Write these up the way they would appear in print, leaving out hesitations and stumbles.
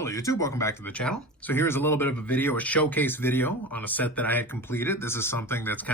Hello YouTube, welcome back to the channel. So here's a little bit of a video, a showcase video on a set that I had completed. This is something that's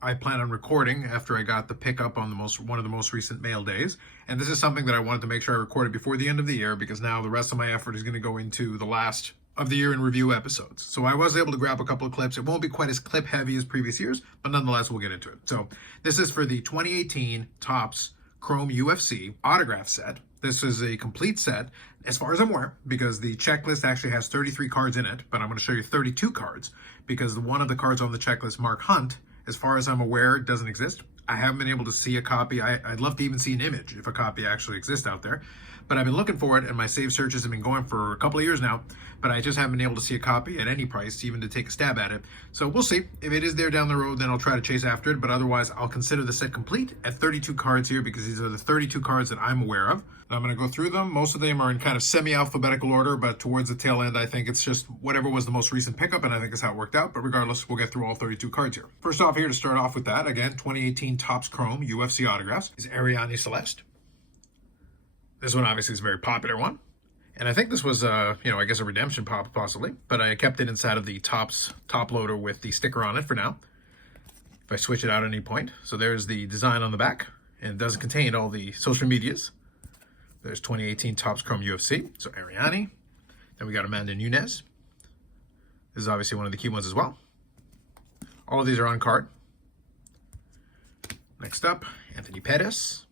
I plan on recording after I got the pickup on one of the most recent mail days. And this is something that I wanted to make sure I recorded before the end of the year because now the rest of my effort is going to go into the last of the year in review episodes. So I was able to grab a couple of clips. It won't be quite as clip heavy as previous years, but nonetheless, we'll get into it. So this is for the 2018 Topps Chrome UFC autograph set. This is a complete set, as far as I'm aware, because the checklist actually has 33 cards in it, but I'm going to show you 32 cards, because one of the cards on the checklist, Mark Hunt, as far as I'm aware, doesn't exist. I haven't been able to see a copy. I'd love to even see an image if a copy actually exists out there. But I've been looking for it, and my save searches have been going for a couple of years now, but I just haven't been able to see a copy at any price, even to take a stab at it. So we'll see. If it is there down the road, then I'll try to chase after it, but otherwise I'll consider the set complete at 32 cards here, because these are the 32 cards that I'm aware of. I'm going to go through them. Most of them are in kind of semi-alphabetical order, but towards the tail end, I think it's just whatever was the most recent pickup, and I think it's how it worked out. But regardless, we'll get through all 32 cards here. First off here, to start off with that, again, 2018 Topps Chrome UFC autographs is Ariane Celeste. This one obviously is a very popular one. And I think this was, I guess a redemption pop possibly, but I kept it inside of the Topps top loader with the sticker on it for now. If I switch it out at any point. So there's the design on the back, and it does contain all the social medias. There's 2018 Topps Chrome UFC, so Ariane. Then we got Amanda Nunes. This is obviously one of the key ones as well. All of these are on card. Next up, Anthony Pettis.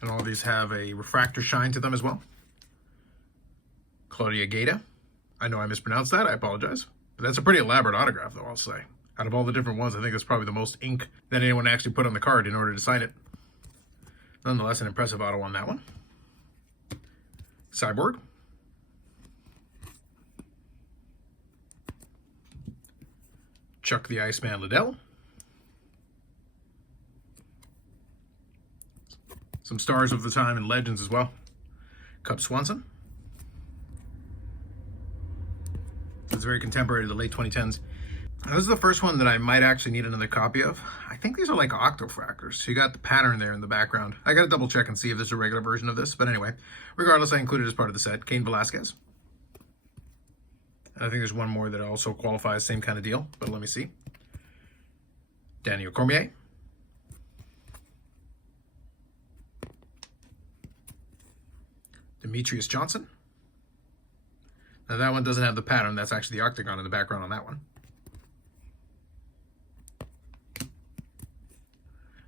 And all of these have a refractor shine to them as well. Claudia Gaeta. I know I mispronounced that, I apologize. But that's a pretty elaborate autograph though, I'll say. Out of all the different ones, I think that's probably the most ink that anyone actually put on the card in order to sign it. Nonetheless, an impressive auto on that one. Cyborg. Chuck the Iceman Liddell. Some stars of the time and legends as well. Cub Swanson. It's very contemporary to the late 2010s. Now, this is the first one that I might actually need another copy of. I think these are like octofractors. So you got the pattern there in the background. I got to double check and see if there's a regular version of this. But anyway, regardless, I included it as part of the set. Cain Velasquez. And I think there's one more that also qualifies, same kind of deal. But let me see. Daniel Cormier. Demetrius Johnson. Now that one doesn't have the pattern. That's actually the octagon in the background on that one.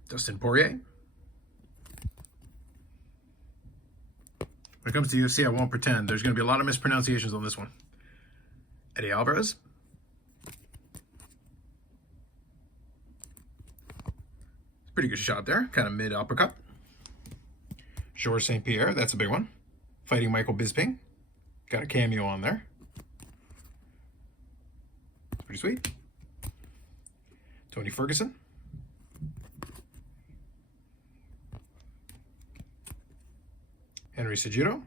Dustin Poirier. When it comes to UFC, I won't pretend. There's going to be a lot of mispronunciations on this one. Eddie Alvarez. Pretty good shot there. Kind of mid-uppercut. Georges St. Pierre. That's a big one. Fighting Michael Bisping. Got a cameo on there. Pretty sweet. Tony Ferguson. Henry Cejudo.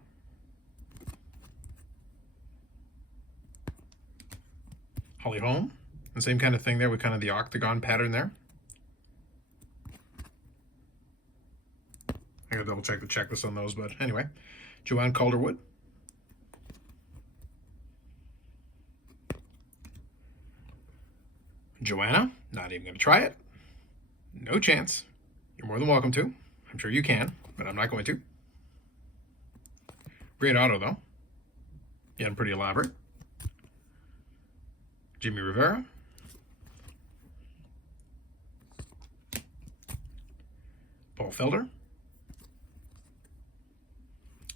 Holly Holm. And same kind of thing there with kind of the octagon pattern there. I gotta double check the checklist on those, but anyway. Joanne Calderwood. Joanna, not even gonna try it. No chance. You're more than welcome to. I'm sure you can, but I'm not going to. Great auto though. Yeah, and pretty elaborate. Jimmy Rivera. Paul Felder.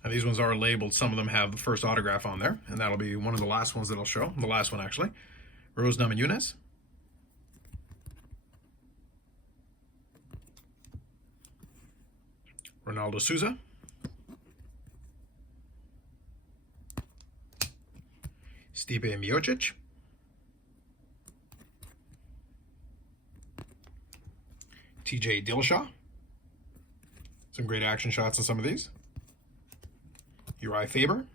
And these ones are labeled. Some of them have the first autograph on there, and that'll be one of the last ones that I'll show. The last one, actually. Rose Namajunas. Ronaldo Souza. Stipe Miocic. TJ Dillashaw. Some great action shots on some of these. Uriah Faber.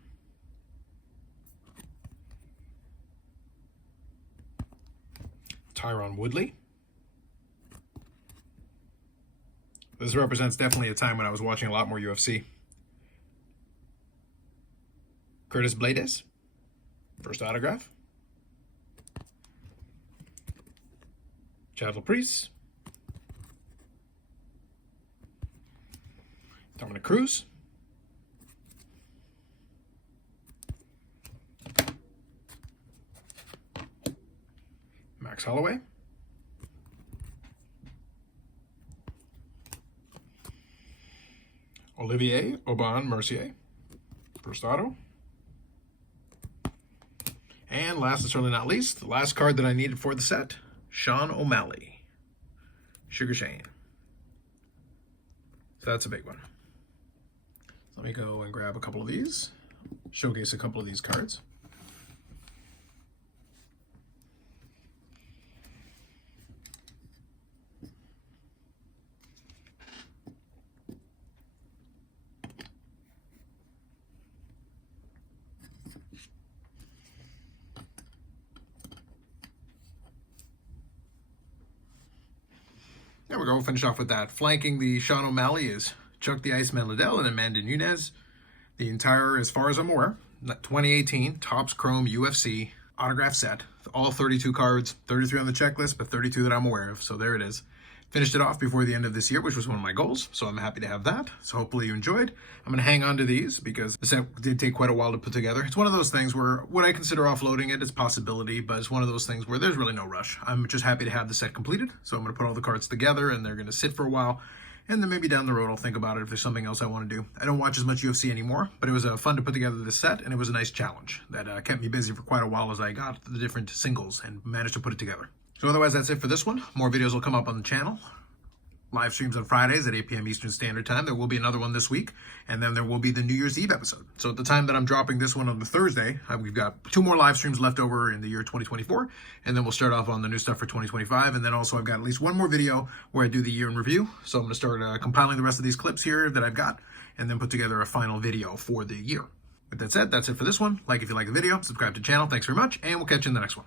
Tyron Woodley. This represents definitely a time when I was watching a lot more UFC. Curtis Blades, first autograph. Chad Priest. Dominic Cruz. Max Holloway. Olivier Aubin-Mercier, first auto. And last and certainly not least, the last card that I needed for the set, Sean O'Malley, Sugar Shane. So that's a big one. Let me go and grab a couple of these, showcase a couple of these cards. There we go, finish off with that. Flanking the Sean O'Malley is Chuck the Iceman Liddell and Amanda Nunes. The entire, as far as I'm aware, 2018 Topps Chrome UFC autograph set. All 32 cards, 33 on the checklist, but 32 that I'm aware of. So there it is. Finished it off before the end of this year, which was one of my goals. So I'm happy to have that. So hopefully you enjoyed. I'm going to hang on to these because the set did take quite a while to put together. It's one of those things where, would I consider offloading it? It's a possibility, but it's one of those things where there's really no rush. I'm just happy to have the set completed. So I'm going to put all the cards together and they're going to sit for a while. And then maybe down the road, I'll think about it if there's something else I want to do. I don't watch as much UFC anymore, but it was fun to put together this set, and it was a nice challenge that kept me busy for quite a while as I got the different singles and managed to put it together. So otherwise, that's it for this one. More videos will come up on the channel. Live streams on Fridays at 8 p.m. Eastern Standard Time. There will be another one this week, and then there will be the New Year's Eve episode. So at the time that I'm dropping this one on the Thursday, we've got 2 more live streams left over in the year 2024, and then we'll start off on the new stuff for 2025, and then also I've got at least one more video where I do the year in review. So I'm going to start compiling the rest of these clips here that I've got, and then put together a final video for the year. With that said, that's it for this one. Like if you like the video, subscribe to the channel. Thanks very much, and we'll catch you in the next one.